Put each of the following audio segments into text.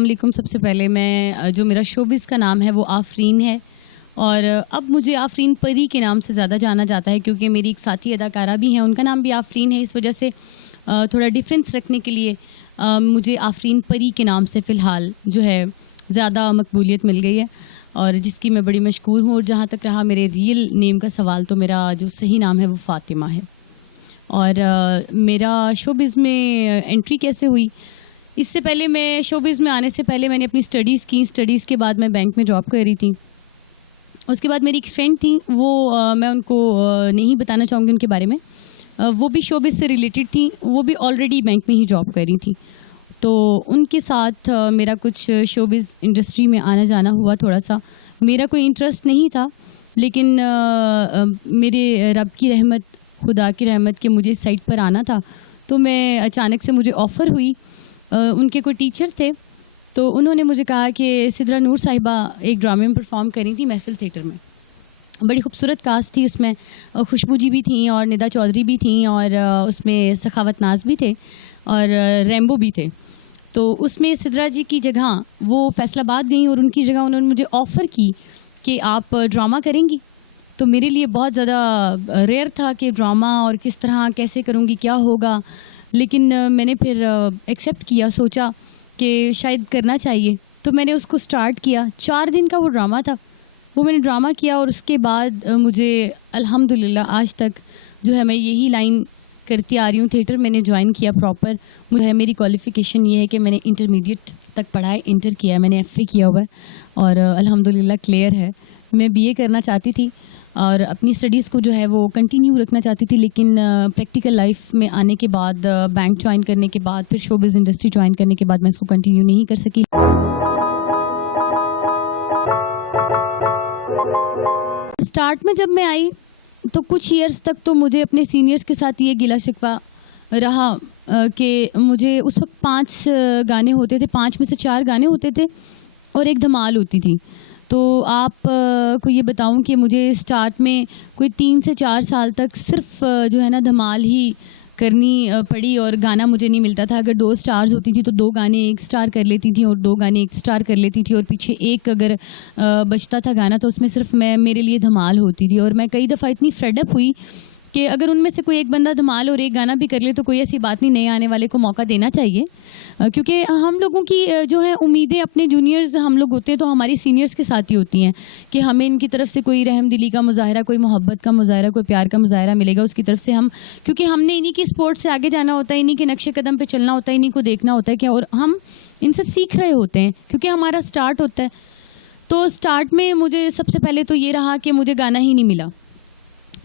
अस्सलाम वालेकुम। सबसे पहले मैं जो मेरा शोबिज़ का नाम है वो आफरीन है और अब मुझे आफरीन परी के नाम से ज़्यादा जाना जाता है क्योंकि मेरी एक साथी अदाकारा भी हैं, उनका नाम भी आफरीन है। इस वजह से थोड़ा डिफरेंस रखने के लिए मुझे आफरीन परी के नाम से फ़िलहाल जो है ज़्यादा मकबूलियत मिल गई है और जिसकी मैं बड़ी मशकूर हूँ। और जहाँ तक रहा मेरे रियल नेम का सवाल, तो मेरा जो सही नाम है वो फ़ातिमा है। और मेरा शोबिज़ में एंट्री कैसे हुई? इससे पहले मैं शोबिज़ में आने से पहले मैंने अपनी स्टडीज़ की। स्टडीज़ के बाद मैं बैंक में जॉब कर रही थी। उसके बाद मेरी एक फ्रेंड थी, वो मैं उनको नहीं बताना चाहूँगी उनके बारे में। वो भी शोबिज़ से रिलेटेड थी, वो भी ऑलरेडी बैंक में ही जॉब कर रही थी। तो उनके साथ मेरा कुछ शोबिज़ इंडस्ट्री में आना जाना हुआ। थोड़ा सा मेरा कोई इंटरेस्ट नहीं था, लेकिन मेरे रब की रहमत, खुदा की रहमत के मुझे इस साइड पर आना था। तो मैं अचानक से मुझे ऑफ़र हुई। उनके कोई टीचर थे, तो उन्होंने मुझे कहा कि सिद्रा नूर साहिबा एक ड्रामे में परफॉर्म करी थी महफिल थिएटर में। बड़ी खूबसूरत कास्ट थी, उसमें खुशबू जी भी थी और निदा चौधरी भी थी और उसमें सखावत नाज भी थे और रैम्बो भी थे। तो उसमें सिद्रा जी की जगह वो फैसलाबाद गई और उनकी जगह उन्होंने मुझे ऑफ़र की कि आप ड्रामा करेंगी। तो मेरे लिए बहुत ज़्यादा रेयर था कि ड्रामा और किस तरह कैसे करूँगी, क्या होगा, लेकिन मैंने फिर एक्सेप्ट किया, सोचा कि शायद करना चाहिए। तो मैंने उसको स्टार्ट किया। 4 दिन का वो ड्रामा था, वो मैंने ड्रामा किया और उसके बाद मुझे अल्हम्दुलिल्लाह आज तक जो है मैं यही लाइन करती आ रही हूँ। थिएटर मैंने ज्वाइन किया प्रॉपर। मुझे मेरी क्वालिफ़िकेशन ये है कि मैंने इंटरमीडिएट तक पढ़ा है, इंटर किया है, मैंने FA किया हुआ है और अल्हम्दुलिल्लाह क्लियर है। मैं BA करना चाहती थी और अपनी स्टडीज़ को जो है वो कंटिन्यू रखना चाहती थी, लेकिन प्रैक्टिकल लाइफ में आने के बाद, बैंक ज्वाइन करने के बाद, फिर शोबिज़ इंडस्ट्री ज्वाइन करने के बाद मैं इसको कंटिन्यू नहीं कर सकी। स्टार्ट में जब मैं आई तो कुछ ईयर्स तक तो मुझे अपने सीनियर्स के साथ ये गिला शिकवा रहा कि मुझे उस वक्त 5 गाने होते थे, 5 में से 4 गाने होते थे और एक धमाल होती थी। तो आप को ये बताऊं कि मुझे स्टार्ट में कोई 3 से 4 साल तक सिर्फ जो है ना धमाल ही करनी पड़ी और गाना मुझे नहीं मिलता था। अगर 2 स्टार्स होती थी तो 2 गाने 1 स्टार कर लेती थी और 2 गाने 1 स्टार कर लेती थी और पीछे एक अगर बचता था गाना तो उसमें सिर्फ मेरे लिए धमाल होती थी। और मैं कई दफ़ा इतनी फ्रेडअप हुई कि अगर उनमें से कोई एक बंदा धमाल और एक गाना भी कर ले तो कोई ऐसी बात नहीं, नए आने वाले को मौका देना चाहिए। क्योंकि हम लोगों की जो है उम्मीदें, अपने जूनियर्स हम लोग होते हैं तो हमारी सीनियर्स के साथ ही होती हैं कि हमें इनकी तरफ से कोई रहमदिली का मुजाहरा, कोई मोहब्बत का मुजाहरा, कोई प्यार का मुजाहरा मिलेगा उसकी तरफ से। हम क्योंकि हमने इन्हीं की स्पोर्ट से आगे जाना होता है, इन्हीं के नक्शे कदम पे चलना होता है, इन्हीं को देखना होता है क्या, और हम इनसे सीख रहे होते हैं क्योंकि हमारा स्टार्ट होता है। तो स्टार्ट में मुझे सबसे पहले तो ये रहा कि मुझे गाना ही नहीं मिला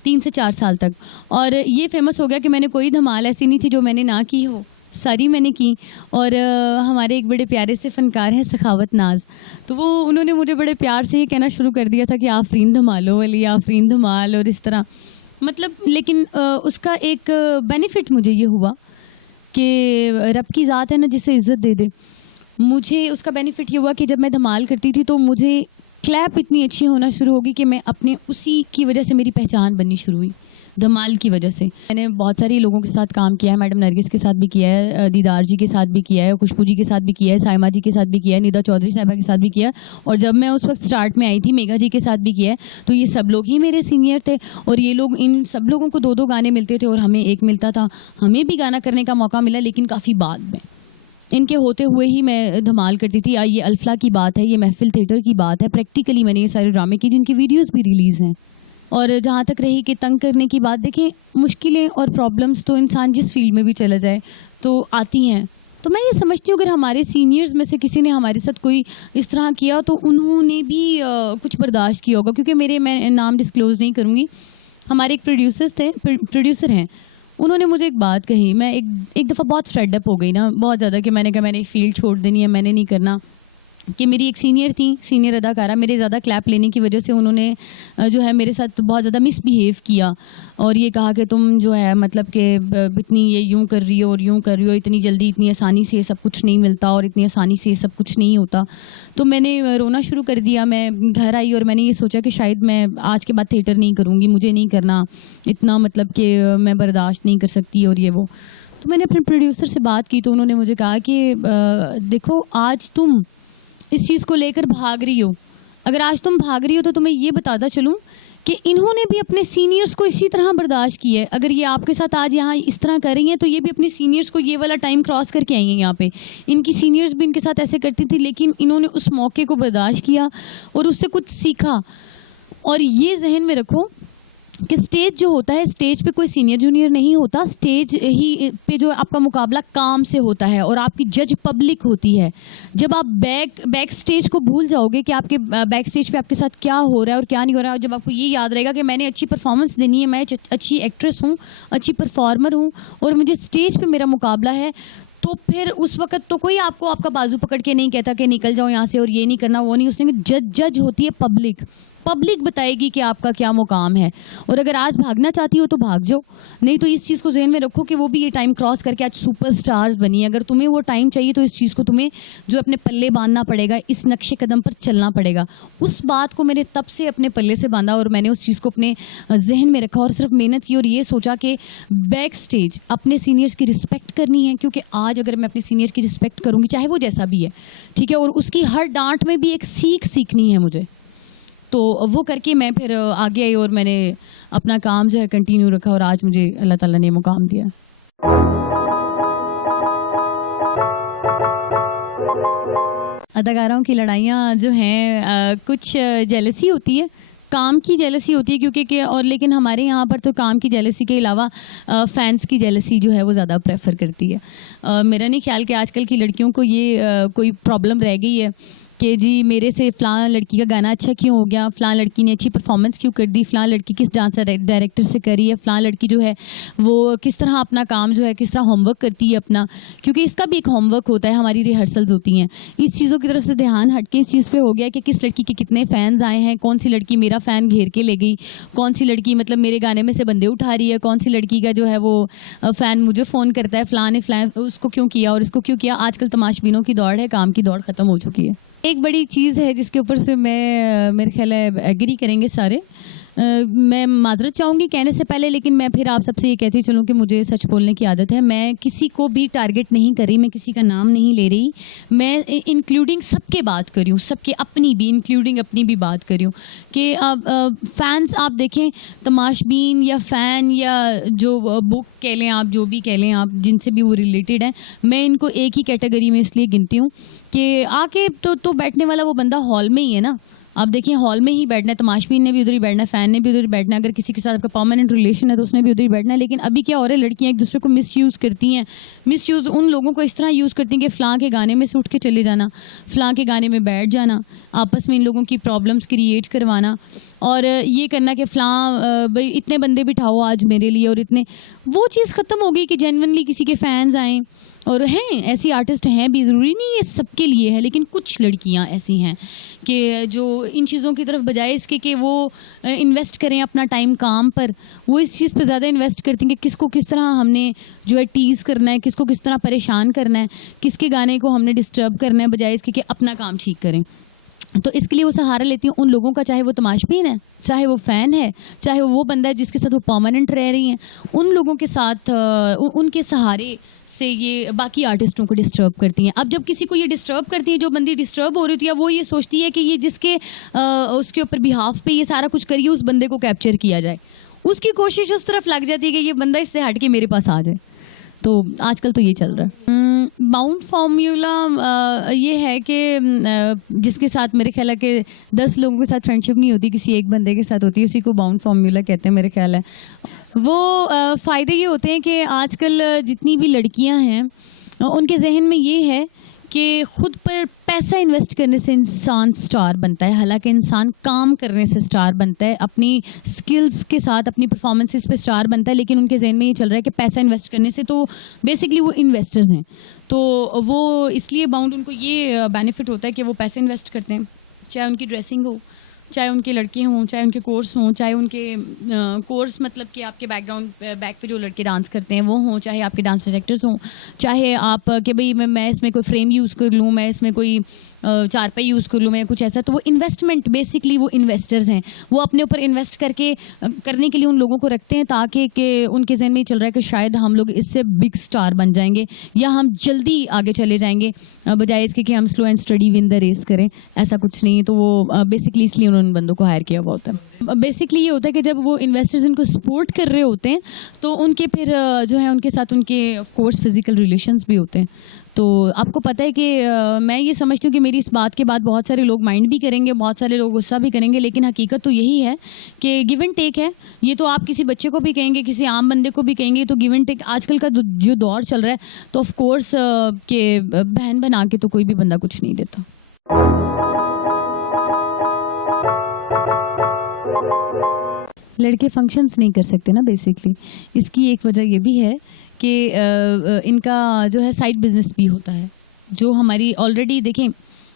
3 से 4 साल तक। और ये फेमस हो गया कि मैंने कोई धमाल ऐसी नहीं थी जो मैंने ना की हो, सारी मैंने की। और हमारे एक बड़े प्यारे से फ़नकार हैं सखावत नाज, तो वो उन्होंने मुझे बड़े प्यार से ये कहना शुरू कर दिया था कि आफरीन धमालो वाली, आफरीन धमाल, और इस तरह मतलब। लेकिन उसका एक बेनिफिट मुझे ये हुआ कि रब की ज़ात है ना जिसे इज़्ज़त दे दे। मुझे उसका बेनिफिट ये हुआ कि जब मैं धमाल करती थी तो मुझे क्लैप इतनी अच्छी होना शुरू होगी कि मैं अपने उसी की वजह से मेरी पहचान बननी शुरू हुई, धमाल की वजह से। मैंने बहुत सारे लोगों के साथ काम किया है, मैडम नरगिस के साथ भी किया है, दीदार जी के साथ भी किया है, खुशबू जी के साथ भी किया है, साइमा जी के साथ भी किया है, निदा चौधरी साहिबा के साथ भी किया है, और जब मैं उस वक्त स्टार्ट में आई थी मेघा जी के साथ भी किया है। तो ये सब लोग ही मेरे सीनियर थे और ये लोग, इन सब लोगों को 2-2 गाने मिलते थे और हमें एक मिलता था। हमें भी गाना करने का मौका मिला लेकिन काफ़ी बाद में, इनके होते हुए ही मैं धमाल करती थी। ये अल्फला की बात है, ये महफिल थिएटर की बात है। प्रैक्टिकली मैंने ये सारे ड्रामे की जिनकी वीडियोस भी रिलीज़ हैं। और जहाँ तक रही कि तंग करने की बात, देखें मुश्किलें और प्रॉब्लम्स तो इंसान जिस फील्ड में भी चला जाए तो आती हैं। तो मैं ये समझती हूँ अगर हमारे सीनियर्स में से किसी ने हमारे साथ कोई इस तरह किया तो उन्होंने भी कुछ बर्दाश्त किया होगा। क्योंकि मैं नाम डिस्क्लोज़ नहीं करूँगी, हमारे एक प्रोड्यूसर हैं, उन्होंने मुझे एक बात कही। मैं एक दफ़ा बहुत फ्रेडअप हो गई ना, बहुत ज़्यादा, कि मैंने कहा मैंने फील्ड छोड़ देनी है, मैंने नहीं करना। कि मेरी एक सीनियर थी, सीनियर अदाकारा, मेरे ज़्यादा क्लैप लेने की वजह से उन्होंने जो है मेरे साथ बहुत ज़्यादा मिसबिहेव किया और ये कहा कि तुम जो है मतलब कि इतनी ये यूँ कर रही हो और यूँ कर रही हो, इतनी जल्दी इतनी आसानी से सब कुछ नहीं मिलता और इतनी आसानी से सब कुछ नहीं होता। तो मैंने रोना शुरू कर दिया। मैं घर आई और मैंने ये सोचा कि शायद मैं आज के बाद थिएटर नहीं करूँगी, मुझे नहीं करना इतना, मतलब कि मैं बर्दाश्त नहीं कर सकती और ये वो। तो मैंने अपने प्रोड्यूसर से बात की तो उन्होंने मुझे कहा कि देखो आज तुम इस चीज़ को लेकर भाग रही हो, अगर आज तुम भाग रही हो तो तुम्हें ये बताता चलूँ कि इन्होंने भी अपने सीनियर्स को इसी तरह बर्दाश्त किया है। अगर ये आपके साथ आज यहाँ इस तरह कर रही हैं तो ये भी अपने सीनियर्स को ये वाला टाइम क्रॉस करके आई हैं यहाँ पे। इनकी सीनियर्स भी इनके साथ ऐसे करती थी, लेकिन इन्होंने उस मौके को बर्दाश्त किया और उससे कुछ सीखा। और ये जहन में रखो कि स्टेज जो होता है, स्टेज पे कोई सीनियर जूनियर नहीं होता, स्टेज ही पे जो आपका मुकाबला काम से होता है और आपकी जज पब्लिक होती है। जब आप बैक स्टेज को भूल जाओगे कि आपके बैक स्टेज पे आपके साथ क्या हो रहा है और क्या नहीं हो रहा है, जब आपको ये याद रहेगा कि मैंने अच्छी परफॉर्मेंस देनी है, मैं अच्छी एक्ट्रेस हूँ, अच्छी परफॉर्मर हूँ और मुझे स्टेज पे मेरा मुकाबला है, तो फिर उस वक्त तो कोई आपको आपका बाजू पकड़ के नहीं कहता कि निकल जाओ यहाँ से और ये नहीं करना वो नहीं। उसने जज होती है पब्लिक बताएगी कि आपका क्या मुकाम है। और अगर आज भागना चाहती हो तो भाग जाओ, नहीं तो इस चीज़ को जहन में रखो कि वो भी ये टाइम क्रॉस करके आज सुपरस्टार्स बनी है। अगर तुम्हें वो टाइम चाहिए तो इस चीज़ को तुम्हें जो अपने पल्ले बांधना पड़ेगा, इस नक्शे कदम पर चलना पड़ेगा। उस बात को मैंने तब से अपने पल्ले से बांधा और मैंने उस चीज़ को अपने जहन में रखा और सिर्फ मेहनत की और ये सोचा कि बैक स्टेज अपने सीनियर्स की रिस्पेक्ट करनी है, क्योंकि आज अगर मैं अपने सीनियर की रिस्पेक्ट करूँगी, चाहे वो जैसा भी है, ठीक है, और उसकी हर डांट में भी एक सीखनी है मुझे, तो वो करके मैं फिर आगे आई और मैंने अपना काम जो है कंटिन्यू रखा और आज मुझे अल्लाह ताला ने मुकाम दिया। अदाकारों की लड़ाइयाँ जो हैं कुछ जेलसी होती है, काम की जेलसी होती है क्योंकि और लेकिन हमारे यहाँ पर तो काम की जेलसी के अलावा फैंस की जेलसी जो है वो ज़्यादा प्रेफर करती है। मेरा नहीं ख्याल कि आजकल की लड़कियों को ये कोई प्रॉब्लम रह गई है कि जी मेरे से फ़लाँ लड़की का गाना अच्छा क्यों हो गया, फ़लाँ लड़की ने अच्छी परफॉर्मेंस क्यों कर दी, फ़लाँ लड़की किस डांसर डायरेक्टर से करी है, फ़लाँ लड़की जो है वो किस तरह अपना काम जो है किस तरह होमवर्क करती है अपना, क्योंकि इसका भी एक होमवर्क होता है, हमारी रिहर्सल्स होती हैं। इस चीज़ों की तरफ से ध्यान हट के इस चीज़ पे हो गया कि किस लड़की के कितने फ़ैन्स आए हैं, कौन सी लड़की मेरा फ़ैन घेर के ले गई, कौन सी लड़की मतलब मेरे गाने में से बंदे उठा रही है, कौन सी लड़की का जो है वो फ़ैन मुझे फ़ोन करता है फ़लाँ ने फ़लाँ उसको क्यों किया और इसको क्यों किया। आजकल तमाशबीनों की दौड़ है, काम की दौड़ ख़त्म हो चुकी है। एक बड़ी चीज़ है जिसके ऊपर से मैं मेरे ख्याल है एग्री करेंगे सारे, मैं माजरत चाहूँगी कहने से पहले, लेकिन मैं फिर आप सबसे ये कहती चलूँ कि मुझे सच बोलने की आदत है। मैं किसी को भी टारगेट नहीं कर रही, मैं किसी का नाम नहीं ले रही, मैं इंक्लूडिंग सबके बात कर रही हूँ, सबके अपनी भी इंक्लूडिंग अपनी भी बात कर रही हूँ कि फैंस आप देखें, तमाशबीन या फ़ैन या जो बुक कह लें आप, जो भी कह लें आप, जिनसे भी वो रिलेटेड हैं, मैं इनको एक ही कैटेगरी में इसलिए गिनती हूँ कि आके तो बैठने वाला वो बंदा हॉल में ही है ना। आप देखिए हॉल में ही बैठना है, तमाशबीन ने भी उधर ही बैठना है, फ़ैन ने भी उधर ही बैठना है, अगर किसी के साथ आपका परमानेंट रिलेशन है तो उसने भी उधर ही बैठना है। लेकिन अभी क्या हो रहा है, लड़कियां एक दूसरे को मिसयूज़ करती हैं, मिसयूज़ उन लोगों को इस तरह यूज़ करती हैं कि फ़लाँ के गाने में से उठ के चले जाना, फ़लाँ के गाने में बैठ जाना, आपस में इन लोगों की प्रॉब्लम्स क्रिएट करवाना और ये करना कि फ़लाँ भाई इतने बंदे बिठाओ आज मेरे लिए, और इतने वो चीज़ ख़त्म हो गई कि जेन्युइनली किसी के फ़ैन्स आएँ। और हैं ऐसी आर्टिस्ट हैं भी, ज़रूरी नहीं है सबके लिए है, लेकिन कुछ लड़कियां ऐसी हैं कि जो इन चीज़ों की तरफ बजाय इसके कि वो इन्वेस्ट करें अपना टाइम काम पर, वो इस चीज़ पर ज़्यादा इन्वेस्ट करती हैं कि किसको किस तरह हमने जो है टीज़ करना है, किसको किस तरह परेशान करना है, किसके गाने को हमने डिस्टर्ब करना है, बजाय इसके कि अपना काम ठीक करें। तो इसके लिए वो सहारा लेती हूँ उन लोगों का, चाहे वो तमाशबीन है, चाहे वो फ़ैन है, चाहे वो बंदा है जिसके साथ वो परमानेंट रह रही हैं, उन लोगों के साथ उनके सहारे से ये बाकी आर्टिस्टों को डिस्टर्ब करती हैं। अब जब किसी को ये डिस्टर्ब करती हैं, जो बंदी डिस्टर्ब हो रही थी, वो ये सोचती है कि ये जिसके उसके ऊपर बिहाफ पे ये सारा कुछ करिए उस बंदे को कैप्चर किया जाए, उसकी कोशिश उस तरफ लग जाती है कि ये बंदा इससे हट के मेरे पास आ जाए। तो आजकल तो ये चल रहा है। बाउंड फार्मूला ये है कि जिसके साथ मेरे ख्याल है कि 10 लोगों के साथ फ्रेंडशिप नहीं होती, किसी एक बंदे के साथ होती है, उसी को बाउंड फार्मूला कहते हैं मेरे ख्याल है। वो फ़ायदे ये होते हैं कि आजकल जितनी भी लड़कियां हैं उनके जहन में ये है कि खुद पर पैसा इन्वेस्ट करने से इंसान स्टार बनता है, हालांकि इंसान काम करने से स्टार बनता है, अपनी स्किल्स के साथ अपनी परफॉर्मेंसेस पे स्टार बनता है। लेकिन उनके जहन में ये चल रहा है कि पैसा इन्वेस्ट करने से, तो बेसिकली वो इन्वेस्टर्स हैं, तो वो इसलिए बाउंड उनको ये बेनिफिट होता है कि वो पैसे इन्वेस्ट करते हैं, चाहे उनकी ड्रेसिंग हो, चाहे उनके लड़के हों, चाहे उनके कोर्स हों, चाहे उनके कोर्स मतलब कि आपके बैकग्राउंड बैक पे जो लड़के डांस करते हैं वो हों, चाहे आपके डांस डायरेक्टर्स हों, चाहे आप कि भाई मैं इसमें कोई फ्रेम यूज़ कर लूँ, मैं इसमें कोई चारपाई यूज़ कर लूँ मैं, कुछ ऐसा। तो वो इन्वेस्टमेंट, बेसिकली वो इन्वेस्टर्स हैं, वो अपने ऊपर इन्वेस्ट करके करने के लिए उन लोगों को रखते हैं, ताकि कि उनके जहन में चल रहा है कि शायद हम लोग इससे बिग स्टार बन जाएंगे या हम जल्दी आगे चले जाएंगे, बजाय इसके कि हम slow and study win the race करें। ऐसा कुछ नहीं है। तो वो बेसिकली इसलिए उन्होंने बंदों को हायर किया हुआ होता है। बेसिकली ये होता है कि जब वो इन्वेस्टर्स इनको सपोर्ट कर रहे होते हैं तो उनके फिर जो है उनके साथ उनके ऑफ कोर्स फिजिकल रिलेशंस भी होते हैं। तो आपको पता है कि मैं ये समझती हूँ कि मेरी इस बात के बाद बहुत सारे लोग माइंड भी करेंगे, बहुत सारे लोग गुस्सा भी करेंगे, लेकिन हकीकत तो यही है कि गिव एंड टेक है। ये तो आप किसी बच्चे को भी कहेंगे, किसी आम बंदे को भी कहेंगे, तो गिव एंड टेक आजकल का जो दौर चल रहा है, तो ऑफ कोर्स के बहन बना के तो कोई भी बंदा कुछ नहीं देता। लड़के फंक्शंस नहीं कर सकते ना बेसिकली, इसकी एक वजह ये भी है कि इनका जो है साइड बिजनेस भी होता है। जो हमारी ऑलरेडी देखें,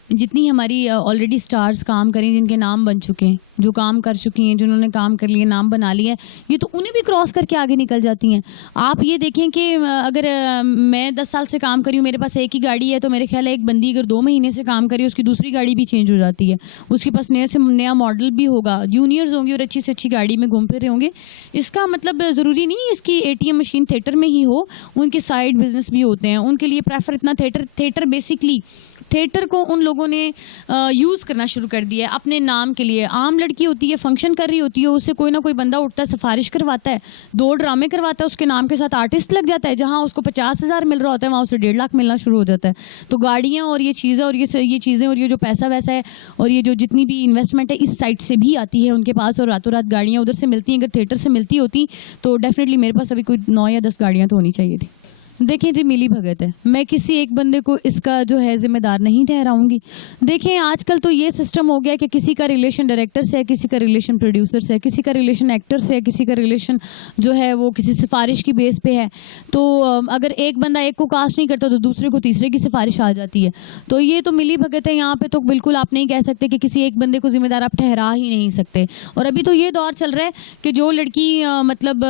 जितनी हमारी ऑलरेडी स्टार्स काम करें, जिनके नाम बन चुके हैं, जो काम कर चुकी हैं, जिन्होंने काम कर लिए, नाम बना लिया है, ये तो उन्हें भी क्रॉस करके आगे निकल जाती हैं। आप ये देखें कि अगर मैं 10 साल से काम करी हूँ, मेरे पास एक ही गाड़ी है, तो मेरे ख्याल है एक बंदी अगर 2 महीने से काम करी, उसकी दूसरी गाड़ी भी चेंज हो जाती है, उसके पास नया से नया मॉडल भी होगा, जूनियर्स होंगे और अच्छी से अच्छी गाड़ी में घूम फिर रहे होंगे। इसका मतलब ज़रूरी नहीं इसकी ATM मशीन थिएटर में ही हो, उनके साइड बिजनेस भी होते हैं। उनके लिए प्रेफर इतना थिएटर बेसिकली थिएटर को उन लोगों ने यूज़ करना शुरू कर दिया है अपने नाम के लिए। आम लड़की होती है, फंक्शन कर रही होती है, उससे कोई ना कोई बंदा उठता है, सिफारिश करवाता है, 2 ड्रामे करवाता है, उसके नाम के साथ आर्टिस्ट लग जाता है। जहां उसको 50,000 मिल रहा होता है, वहां उसे 1.5 लाख मिलना शुरू हो जाता है। तो गाड़ियां और ये चीज़ें और ये चीज़ें और ये जो पैसा वैसा है और ये जो जितनी भी इन्वेस्टमेंट है इस साइड से भी आती है उनके पास, और रातों रात गाड़ियाँ उधर से मिलती हैं। अगर थिएटर से मिलती होती तो डेफिनेटली मेरे पास अभी कोई 9 या 10 गाड़ियाँ तो होनी चाहिए थी। देखिए जी, मिली भगत है, मैं किसी एक बंदे को इसका जो है जिम्मेदार नहीं ठहराऊंगी। देखें आजकल तो ये सिस्टम हो गया कि किसी का रिलेशन डायरेक्टर से है, किसी का रिलेशन प्रोड्यूसर से है, किसी का रिलेशन एक्टर से है, किसी का रिलेशन जो है वो किसी सिफारिश की बेस पे है। तो अगर एक बंदा एक को कास्ट नहीं करता तो दूसरे को तीसरे की सिफारिश आ जाती है। तो ये तो मिली भगत है। यहाँ पे तो बिल्कुल आप नहीं कह सकते कि किसी एक बंदे को जिम्मेदार आप ठहरा ही नहीं सकते। और अभी तो ये दौर चल रहा है कि जो लड़की मतलब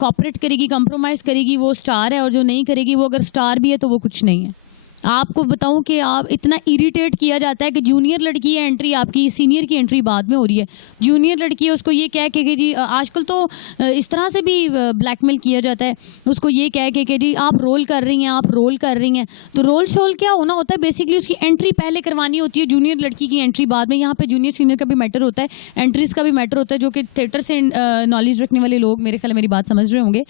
कॉपरेट करेगी, कंप्रोमाइज़ करेगी, वो स्टार है, और जो नहीं करेगी वो अगर स्टार भी है तो वो कुछ नहीं है। आपको बताऊं कि आप इतना इरिटेट किया जाता है कि जूनियर लड़की है एंट्री आपकी, सीनियर की एंट्री बाद में हो रही है। जूनियर लड़की है, उसको ये कह के कि जी आजकल तो इस तरह से भी ब्लैकमेल किया जाता है, उसको ये कह के कि जी आप रोल कर रही हैं, आप रोल कर रही हैं। तो रोल शोल क्या होना होता है, बेसिकली उसकी एंट्री पहले करवानी होती है, जूनियर लड़की की एंट्री बाद में। यहाँ पे जूनियर सीनियर का भी मैटर होता है, एंट्रीज का भी मैटर होता है, जो कि थिएटर से नॉलेज रखने वाले लोग मेरे ख्याल मेरी बात समझ रहे होंगे।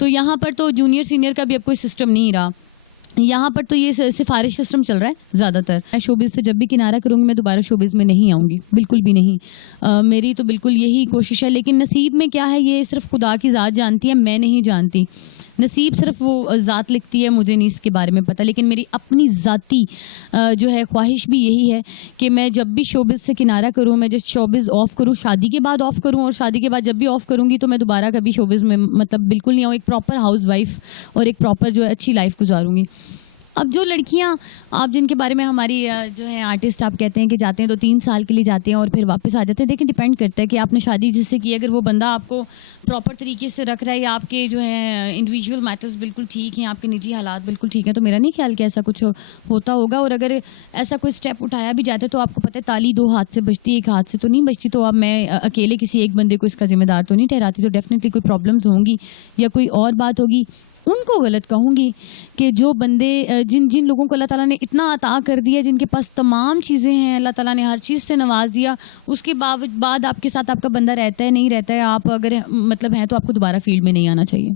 तो यहाँ पर तो जूनियर सीनियर का भी अब कोई सिस्टम नहीं रहा। यहाँ पर तो ये सिफारिश सिस्टम चल रहा है ज़्यादातर। मैं शोबिज़ से जब भी किनारा करूँगी, मैं दोबारा शोबिज़ में नहीं आऊँगी, बिल्कुल भी नहीं। मेरी तो बिल्कुल यही कोशिश है, लेकिन नसीब में क्या है ये सिर्फ खुदा की ज़ात जानती है, मैं नहीं जानती। नसीब सिर्फ वो ज़ात लिखती है, मुझे नहीं इसके बारे में पता। लेकिन मेरी अपनी ज़ाती जो है ख्वाहिश भी यही है कि मैं जब भी शोबिज़ से किनारा करूँ, मैं जब शोबिज़ ऑफ़ करूँ, शादी के बाद ऑफ़ करूँ, और शादी के बाद जब भी ऑफ़ करूँगी तो मैं दोबारा कभी शोबिज़ में मतलब बिल्कुल नहीं आऊँ। एक प्रॉपर हाउस वाइफ और एक प्रॉपर जो है अच्छी लाइफ गुजारूँगी। अब जो लड़कियां आप जिनके बारे में हमारी जो है आर्टिस्ट आप कहते हैं कि जाते हैं तो 3 साल के लिए जाते हैं और फिर वापस आ जाते हैं। देखिए डिपेंड करता है कि आपने शादी जिससे की, अगर वो बंदा आपको प्रॉपर तरीके से रख रहा है या आपके जो है इंडिविजुअल मैटर्स बिल्कुल ठीक हैं, आपके निजी हालात बिल्कुल ठीक हैं, तो मेरा नहीं ख्याल कि ऐसा कुछ होता होगा। और अगर ऐसा कोई स्टेप उठाया भी जाता है तो आपको पता है ताली 2 हाथ से बजती है, 1 हाथ से तो नहीं बजती। तो अब मैं अकेले किसी एक बंदे को इसका जिम्मेदार तो नहीं ठहराती। तो डेफिनेटली कोई प्रॉब्लम्स होंगी या कोई और बात होगी, उनको गलत कहूँगी कि जो बंदे जिन लोगों को अल्लाह ताला ने इतना अता कर दिया, जिनके पास तमाम चीज़ें हैं, अल्लाह ताला ने हर चीज़ से नवाज दिया, उसके बाद आपके साथ आपका बंदा रहता है नहीं रहता है, आप अगर मतलब हैं तो आपको दोबारा फील्ड में नहीं आना चाहिए।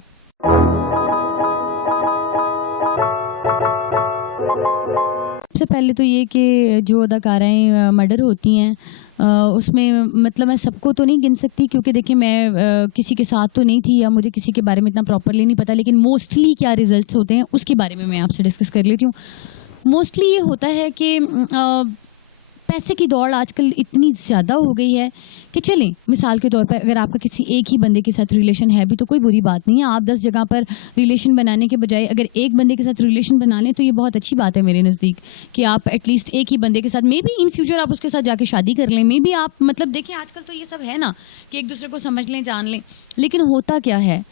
सबसे पहले तो ये कि जो अदाकाराएँ मर्डर होती हैं उसमें मतलब मैं सबको तो नहीं गिन सकती, क्योंकि देखिए मैं किसी के साथ तो नहीं थी या मुझे किसी के बारे में इतना प्रॉपरली नहीं पता। लेकिन मोस्टली क्या रिजल्ट्स होते हैं उसके बारे में मैं आपसे डिस्कस कर लेती हूँ। मोस्टली ये होता है कि पैसे की दौड़ आजकल इतनी ज़्यादा हो गई है कि चलें मिसाल के तौर पर अगर आपका किसी एक ही बंदे के साथ रिलेशन है भी तो कोई बुरी बात नहीं है। आप 10 जगह पर रिलेशन बनाने के बजाय अगर एक बंदे के साथ रिलेशन बना लें तो ये बहुत अच्छी बात है मेरे नज़दीक, कि आप एटलीस्ट एक ही बंदे के साथ मे बी इन फ्यूचर आप उसके साथ जाके शादी कर लें, मे बी आप मतलब देखें आजकल तो ये सब है ना कि एक दूसरे को समझ लें, जान लें। लेकिन होता क्या है,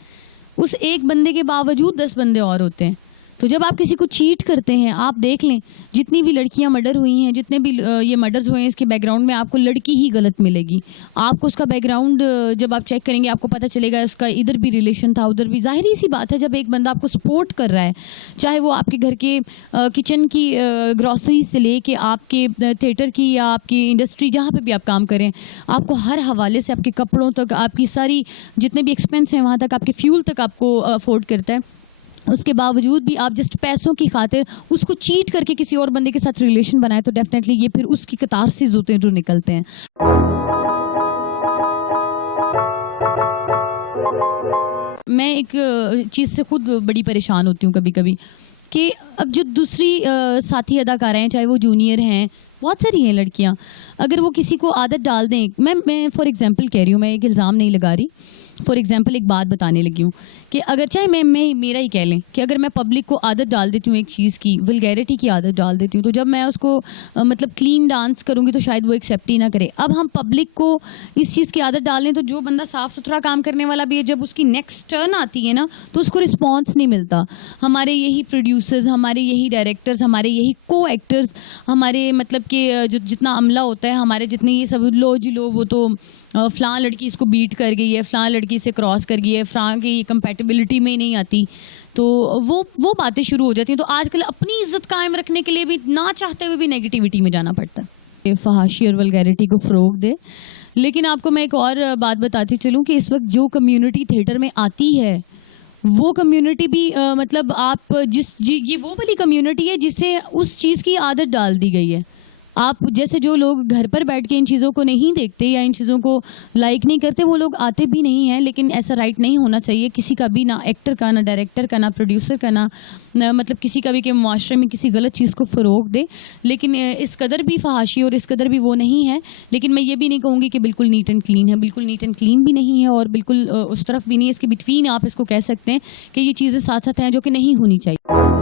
उस एक बंदे के बावजूद 10 बंदे और होते हैं। तो जब आप किसी को चीट करते हैं, आप देख लें जितनी भी लड़कियां मर्डर हुई हैं, जितने भी ये मर्डर्स हुए हैं, इसके बैकग्राउंड में आपको लड़की ही गलत मिलेगी। आपको उसका बैकग्राउंड जब आप चेक करेंगे आपको पता चलेगा इसका इधर भी रिलेशन था, उधर भी। जाहिर सी बात है जब एक बंदा आपको सपोर्ट कर रहा है, चाहे वो आपके घर के किचन की ग्रॉसरी से लेके आपके थिएटर की या आपकी इंडस्ट्री जहाँ पे भी आप काम करें, आपको हर हवाले से आपके कपड़ों तक, आपकी सारी जितने भी एक्सपेंस हैं वहाँ तक, आपके फ्यूल तक आपको अफोर्ड करता है। उसके बावजूद भी आप जस्ट पैसों की खातिर उसको चीट करके किसी और बंदे के साथ रिलेशन बनाए, तो डेफिनेटली ये फिर उसकी कतारसिस होते हैं जो निकलते हैं। मैं एक चीज़ से खुद बड़ी परेशान होती हूँ कभी कभी कि अब जो दूसरी साथी अदाकारा हैं, चाहे वो जूनियर हैं, बहुत सारी हैं लड़कियाँ, अगर वो किसी को आदत डाल दें, मैं फॉर एग्जांपल कह रही हूँ, मैं एक इल्ज़ाम नहीं लगा रही, फॉर एग्जांपल एक बात बताने लगी हूँ कि अगर चाहे मैं मेरा ही कह लें कि अगर मैं पब्लिक को आदत डाल देती हूँ एक चीज़ की, वल्गैरिटी की आदत डाल देती हूँ, तो जब मैं उसको मतलब क्लीन डांस करूँगी तो शायद वो एक्सेप्ट ही ना करे। अब हम पब्लिक को इस चीज़ की आदत डालें तो जो बंदा साफ़ सुथरा काम करने वाला भी है, जब उसकी नेक्स्ट टर्न आती है ना तो उसको रिस्पॉन्स नहीं मिलता। हमारे यही प्रोड्यूसर्स, हमारे यही डायरेक्टर्स, हमारे यही को एक्टर्स, हमारे मतलब कि जो जितना अमला होता है, हमारे जितने ये सब लो जी लो, वो तो फ़लाँ लड़की इसको बीट कर गई है, फ़लाँ लड़की से क्रॉस कर गई है, फ़लाँ की कंपैटिबिलिटी में नहीं आती, तो वो बातें शुरू हो जाती हैं। तो आजकल अपनी इज्जत कायम रखने के लिए भी ना चाहते हुए भी नेगेटिविटी में जाना पड़ता है, फहाशी और वल्गैरिटी को फ़रोग दे। लेकिन आपको मैं एक और बात बताती चलूँ कि इस वक्त जो कम्युनिटी थिएटर में आती है, वो कम्युनिटी भी मतलब आप ये वो वाली कम्युनिटी है जिससे उस चीज़ की आदत डाल दी गई है। आप जैसे जो लोग घर पर बैठ के इन चीज़ों को नहीं देखते या इन चीज़ों को लाइक नहीं करते, वो लोग आते भी नहीं हैं। लेकिन ऐसा राइट नहीं होना चाहिए किसी का भी, ना एक्टर का, ना डायरेक्टर का, ना प्रोड्यूसर का, ना मतलब किसी का भी कि मुआशरे में किसी गलत चीज़ को फ़रोग दे। लेकिन इस कदर भी फहाशी और इस कदर भी वो नहीं है। लेकिन मैं ये भी नहीं कहूँगी कि बिल्कुल नीट एंड क्लीन है, बिल्कुल नीट एंड क्लीन भी नहीं है और बिल्कुल उस तरफ भी नहीं है। इसके बिटवीन आप इसको कह सकते हैं कि ये चीज़ें साथ साथ हैं जो कि नहीं होनी चाहिए।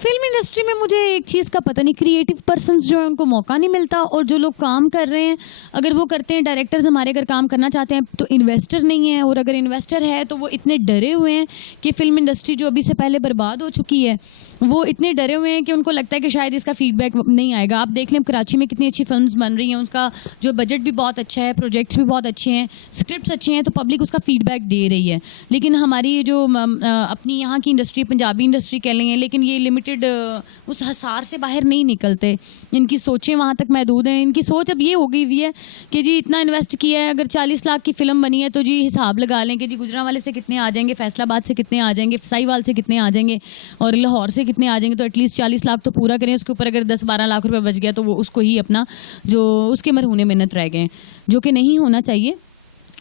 फिल्म इंडस्ट्री में मुझे एक चीज़ का पता नहीं, क्रिएटिव पर्सन्स जो है उनको मौका नहीं मिलता, और जो लोग काम कर रहे हैं अगर वो करते हैं, डायरेक्टर्स हमारे अगर काम करना चाहते हैं तो इन्वेस्टर नहीं है, और अगर इन्वेस्टर है तो वो इतने डरे हुए हैं कि फिल्म इंडस्ट्री जो अभी से पहले बर्बाद हो चुकी है, वो इतने डरे हुए हैं कि उनको लगता है कि शायद इसका फीडबैक नहीं आएगा। आप देख लें कराची में कितनी अच्छी फिल्म्स बन रही हैं, उसका जो बजट भी बहुत अच्छा है, प्रोजेक्ट्स भी बहुत अच्छे हैं, स्क्रिप्ट्स अच्छे हैं, तो पब्लिक उसका फीडबैक दे रही है। लेकिन हमारी जो अपनी यहाँ की इंडस्ट्री, पंजाबी इंडस्ट्री कह लेंगे, लेकिन ये लिमिटेड उस हसार से बाहर नहीं निकलते। इनकी सोचें वहाँ तक महदूद हैं। इनकी सोच अब ये हो गई हुई है कि जी इतना इन्वेस्ट किया है, अगर 40 लाख की फिल्म बनी है तो जी हिसाब लगा लें कि जी गुजरांवाले से कितने आ जाएंगे, फैसलाबाद से कितने आ जाएंगे, साहिवाल से कितने आ जाएंगे और लाहौर से कितने आ जाएंगे, तो एटलीस्ट 40 लाख तो पूरा करें। उसके ऊपर अगर 10-12 लाख रुपए बच गया तो वो उसको ही अपना जो उसके मरहूने मिन्नत रह गए, जो कि नहीं होना चाहिए।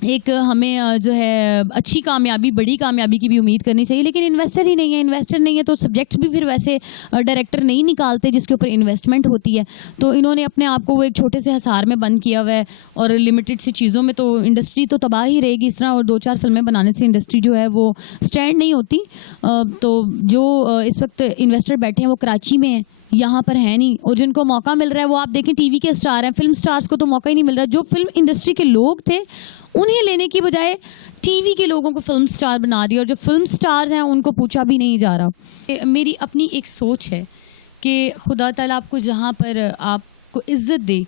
एक हमें जो है अच्छी कामयाबी, बड़ी कामयाबी की भी उम्मीद करनी चाहिए, लेकिन इन्वेस्टर ही नहीं है। इन्वेस्टर नहीं है तो सब्जेक्ट्स भी फिर वैसे डायरेक्टर नहीं निकालते जिसके ऊपर इन्वेस्टमेंट होती है। तो इन्होंने अपने आप को वो एक छोटे से हसार में बंद किया हुआ है और लिमिटेड सी चीज़ों में, तो इंडस्ट्री तो तबाह ही रहेगी इस तरह, और 2-4 फिल्में बनाने से इंडस्ट्री जो है वो स्टैंड नहीं होती। तो जो इस वक्त इन्वेस्टर बैठे हैं वो कराची में हैं, यहाँ पर है नहीं, और जिनको मौका मिल रहा है वो आप देखें टीवी के स्टार हैं, फिल्म स्टार्स को तो मौका ही नहीं मिल रहा। जो फिल्म इंडस्ट्री के लोग थे उन्हें लेने की बजाय टीवी के लोगों को फिल्म स्टार बना दिया, और जो फिल्म स्टार्स हैं उनको पूछा भी नहीं जा रहा। मेरी अपनी एक सोच है कि खुदा ताला आपको जहाँ पर आपको इज़्ज़त दे,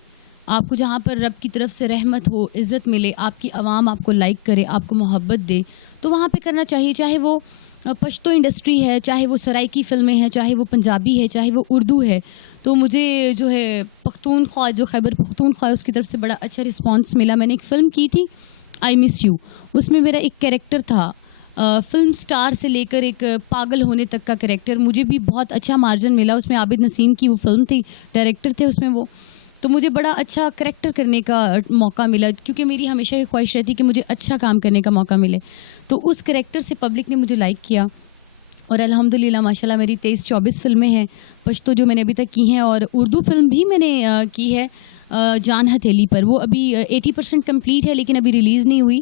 आपको जहाँ पर रब की तरफ से रहमत हो, इज़्ज़त मिले, आपकी आवाम आपको लाइक करे, आपको मोहब्बत दे, तो वहाँ पे करना चाहिए। चाहे वो पश्तो इंडस्ट्री है, चाहे वो सराइकी फ़िल्में हैं, चाहे वो पंजाबी है, चाहे वो उर्दू है। तो मुझे जो है पख्तूनख्वा, जो खैबर पख्तूनख्वा, उसकी तरफ से बड़ा अच्छा रिस्पांस मिला। मैंने एक फ़िल्म की थी आई मिस यू, उसमें मेरा एक कैरेक्टर था फिल्म स्टार से लेकर एक पागल होने तक का कैरेक्टर। मुझे भी बहुत अच्छा मार्जिन मिला उसमें। आबिद नसीम की वो फिल्म थी, डायरेक्टर थे उसमें वो, तो मुझे बड़ा अच्छा करैक्टर करने का मौका मिला, क्योंकि मेरी हमेशा ये ख्वाहिश रहती कि मुझे अच्छा काम करने का मौका मिले। तो उस करैक्टर से पब्लिक ने मुझे लाइक किया, और अल्हम्दुलिल्लाह माशाल्लाह मेरी 23-24 फिल्में हैं पश्तो जो मैंने अभी तक की हैं, और उर्दू फिल्म भी मैंने की है जान हथेली पर। वो अभी 80% कंप्लीट है लेकिन अभी रिलीज़ नहीं हुई।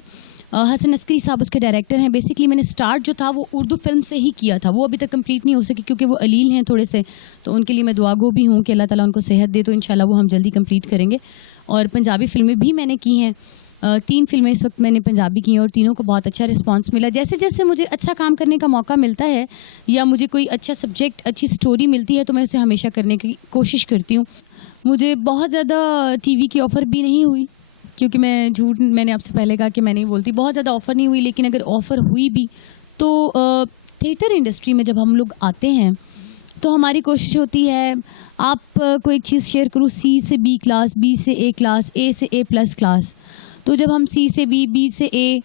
हसन अस्करी साहब उसके डायरेक्टर हैं। बेसिकली मैंने स्टार्ट जो था वो उर्दू फिल्म से ही किया था, वो अभी तक कंप्लीट नहीं हो सकी क्योंकि वो अलील हैं थोड़े से, तो उनके लिए मैं दुआगो भी हूँ कि अल्लाह ताला उनको सेहत दे, तो इंशाल्लाह वो हम जल्दी कंप्लीट करेंगे। और पंजाबी फिल्में भी मैंने की हैं। 3 फिल्में इस वक्त मैंने पंजाबी की हैं और तीनों को बहुत अच्छा रिस्पांस मिला। जैसे जैसे मुझे अच्छा काम करने का मौका मिलता है या मुझे कोई अच्छा सब्जेक्ट, अच्छी स्टोरी मिलती है तो मैं उसे हमेशा करने की कोशिश करती हूँ। मुझे बहुत ज़्यादा टीवी की ऑफ़र भी नहीं हुई, क्योंकि मैंने आपसे पहले कहा कि मैं नहीं बोलती, बहुत ज़्यादा ऑफ़र नहीं हुई। लेकिन अगर ऑफ़र हुई भी तो थिएटर इंडस्ट्री में जब हम लोग आते हैं तो हमारी कोशिश होती है, आपको एक चीज़ शेयर करूँ, C से B क्लास, B से A क्लास, A से A+ क्लास। तो जब हम C से B, B से A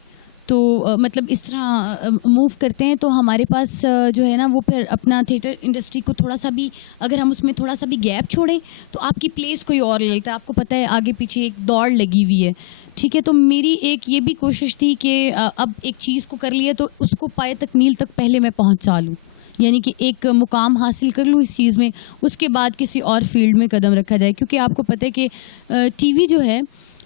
तो मतलब इस तरह मूव करते हैं तो हमारे पास जो है ना वो फिर अपना थिएटर इंडस्ट्री को थोड़ा सा भी, अगर हम उसमें थोड़ा सा भी गैप छोड़ें तो आपकी प्लेस कोई और ले लेता है। आपको पता है आगे पीछे एक दौड़ लगी हुई है, ठीक है। तो मेरी एक ये भी कोशिश थी कि अब एक चीज़ को कर लिया तो उसको पाए तकमील तक पहले मैं पहुँचा लूँ, यानी कि एक मुकाम हासिल कर लूँ इस चीज़ में, उसके बाद किसी और फील्ड में कदम रखा जाए। क्योंकि आपको पता है कि टीवी जो है,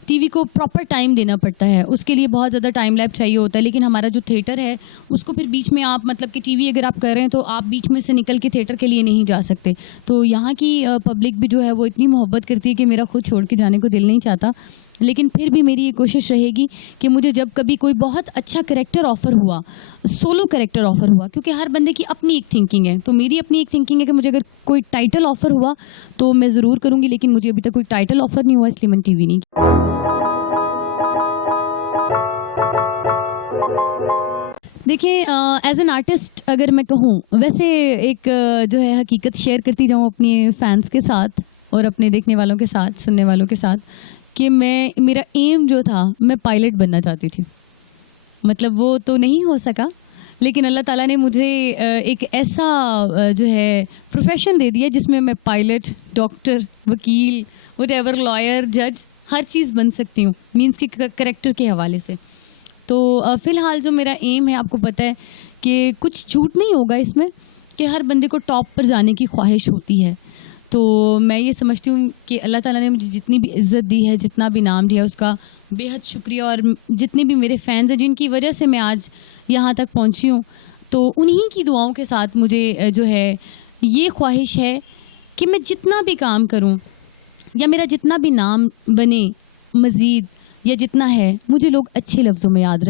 टीवी को प्रॉपर टाइम देना पड़ता है, उसके लिए बहुत ज़्यादा टाइम लैप चाहिए होता है। लेकिन हमारा जो थिएटर है उसको फिर बीच में आप, मतलब कि टीवी अगर आप कर रहे हैं तो आप बीच में से निकल के थिएटर के लिए नहीं जा सकते। तो यहाँ की पब्लिक भी जो है वो इतनी मोहब्बत करती है कि मेरा खुद छोड़ के जाने को दिल नहीं चाहता। लेकिन फिर भी मेरी ये कोशिश रहेगी कि मुझे जब कभी कोई बहुत अच्छा कैरेक्टर ऑफ़र हुआ, सोलो कैरेक्टर ऑफ़र हुआ, क्योंकि हर बंदे की अपनी एक थिंकिंग है, तो मेरी अपनी एक थिंकिंग है कि मुझे अगर कोई टाइटल ऑफ़र हुआ तो मैं ज़रूर करूँगी। लेकिन मुझे अभी तक कोई टाइटल ऑफ़र नहीं हुआ, इसलिए मैंने टीवी नहीं की। देखिए, एज एन आर्टिस्ट अगर मैं कहूँ, वैसे एक जो है हकीकत शेयर करती जाऊँ अपने फैंस के साथ और अपने देखने वालों के साथ, सुनने वालों के साथ, कि मेरा एम जो था, मैं पायलट बनना चाहती थी। मतलब वो तो नहीं हो सका, लेकिन अल्लाह ताला ने मुझे एक ऐसा जो है प्रोफेशन दे दिया जिसमें मैं पायलट, डॉक्टर, वकील, व्हाटएवर, लॉयर, जज, हर चीज़ बन सकती हूँ, मीन्स कि कैरेक्टर के हवाले से। तो फ़िलहाल जो मेरा एम है, आपको पता है कि कुछ झूठ नहीं होगा इसमें, कि हर बंदे को टॉप पर जाने की ख्वाहिश होती है। तो मैं ये समझती हूँ कि अल्लाह ताला ने मुझे जितनी भी इज़्ज़त दी है, जितना भी नाम दिया, उसका बेहद शुक्रिया। और जितने भी मेरे फ़ैन्स हैं जिनकी वजह से मैं आज यहाँ तक पहुँची हूँ, तो उन्हीं की दुआओं के साथ मुझे जो है ये ख्वाहिश है कि मैं जितना भी काम करूँ या मेरा जितना भी नाम बने मज़ीद, या जितना है, मुझे लोग अच्छे लफ्ज़ों में याद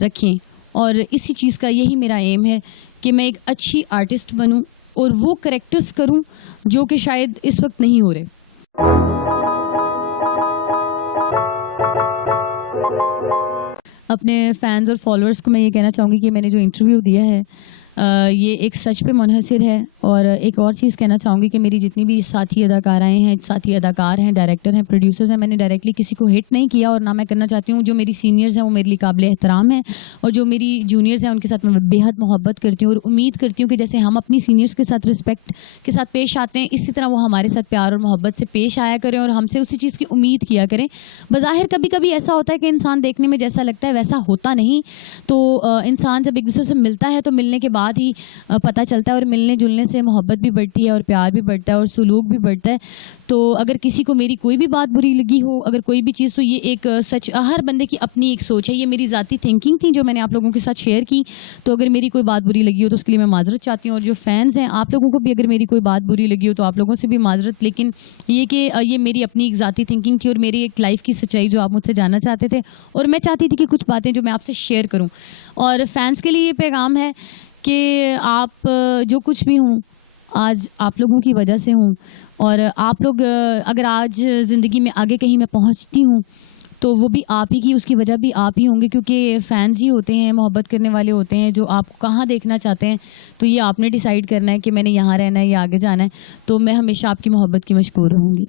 रखें। और इसी चीज़ का यही मेरा एम है कि मैं एक अच्छी आर्टिस्ट बनूं और वो कैरेक्टर्स करूं जो कि शायद इस वक्त नहीं हो रहे। अपने फैंस और फॉलोअर्स को मैं ये कहना चाहूँगी कि मैंने जो इंटरव्यू दिया है ये एक सच पे मुनहसिर है। और एक और चीज़ कहना चाहूँगी कि मेरी जितनी भी साथी अदाकाराएँ हैं, साथी अदाकार हैं, डायरेक्टर हैं, प्रोड्यूसर्स हैं, मैंने डायरेक्टली किसी को हिट नहीं किया और ना मैं करना चाहती हूँ। जो मेरी सीनियर्स हैं वो मेरे लिए काबिल एहतराम हैं, और जो मेरी जूनियर्स हैं उनके साथ मैं बेहद मोहब्बत करती हूँ और उम्मीद करती हूँ कि जैसे हम अपनी सीनियर्स के साथ रिस्पेक्ट के साथ पेश आते हैं, इसी तरह वो हमारे साथ प्यार और मोहब्बत से पेश आया करें और हमसे उसी चीज़ की उम्मीद किया करें। बज़ाहिर कभी कभी ऐसा होता है कि इंसान देखने में जैसा लगता है वैसा होता नहीं, तो इंसान जब एक दूसरे से मिलता है तो मिलने के बाद ही पता चलता है, और मिलने जुलने से मोहब्बत भी बढ़ती है और प्यार भी बढ़ता है और सुलूक भी बढ़ता है। तो अगर किसी को मेरी कोई भी बात बुरी लगी हो, अगर कोई भी चीज़, तो ये एक सच, हर बंदे की अपनी एक सोच है। ये मेरी ज़ाती थिंकिंग थी जो मैंने आप लोगों के साथ शेयर की। तो अगर मेरी कोई बात बुरी लगी हो तो उसके लिए मैं माजरत चाहती हूँ। और जो फैंस हैं, आप लोगों को भी अगर मेरी कोई बात बुरी लगी हो तो आप लोगों से भी माजरत। लेकिन ये कि ये मेरी अपनी एक ज़ाती थिंकिंग थी और मेरी एक लाइफ की सच्चाई जो आप मुझसे जानना चाहते थे, और मैं चाहती थी कि कुछ बातें जो मैं आपसे शेयर करूँ। और फैंस के लिए ये पैगाम है कि आप जो कुछ भी हूँ, आज आप लोगों की वजह से हूँ। और आप लोग अगर आज ज़िंदगी में आगे कहीं मैं पहुँचती हूँ तो वो भी आप ही की, उसकी वजह भी आप ही होंगे, क्योंकि फ़ैन्स ही होते हैं, मोहब्बत करने वाले होते हैं जो आपको कहाँ देखना चाहते हैं। तो ये आपने डिसाइड करना है कि मैंने यहाँ रहना है या आगे जाना है। तो मैं हमेशा आपकी मोहब्बत की मशकूर रहूँगी।